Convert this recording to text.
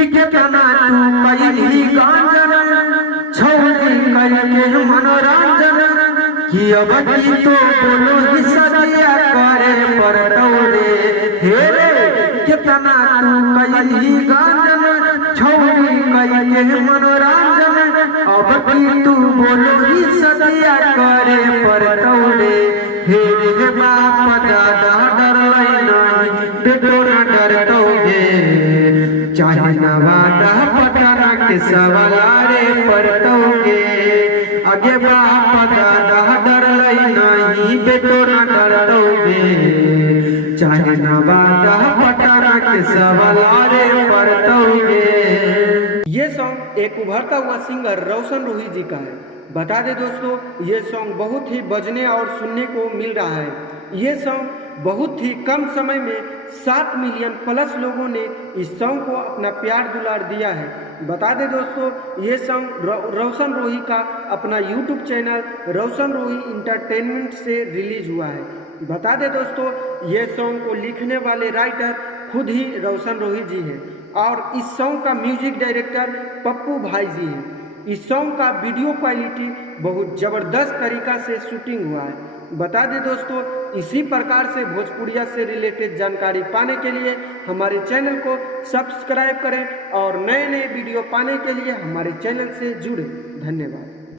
कि केतना तू कैली गांजन छौरी करके मनोरंजन कि अब की तो बोलो ही सदिया करे परतौरे हे रे केतना तू कैली गांजन छौरी करके मनोरंजन अब की तू बोलो ही सदिया करे परतौरे हे रे बाप दादा डरलै नहीं बेटो न डरतौगे चाहे नवादा पटना के सवालारे परतौगे आगे बाप दादा डरलै नहीं बेटो न डरतौगे चाहे नवादा पटना के सवालारे परतौगे। ये सॉन्ग एक उभरता हुआ सिंगर रोशन रूही जी का है। बता दें दोस्तों, ये सॉन्ग बहुत ही बजने और सुनने को मिल रहा है। ये सॉन्ग बहुत ही कम समय में 7 मिलियन प्लस लोगों ने इस सॉन्ग को अपना प्यार दुलार दिया है। बता दें दोस्तों, ये सॉन्ग रोशन रूही का अपना यूट्यूब चैनल रोशन रूही इंटरटेनमेंट से रिलीज हुआ है। बता दें दोस्तों, ये सॉन्ग को लिखने वाले राइटर खुद ही रोशन रूही जी हैं और इस सॉन्ग का म्यूजिक डायरेक्टर पप्पू भाई जी हैं। इस सॉन्ग का वीडियो क्वालिटी बहुत ज़बरदस्त तरीका से शूटिंग हुआ है। बता दें दोस्तों, इसी प्रकार से भोजपुरिया से रिलेटेड जानकारी पाने के लिए हमारे चैनल को सब्सक्राइब करें और नए नए वीडियो पाने के लिए हमारे चैनल से जुड़े। धन्यवाद।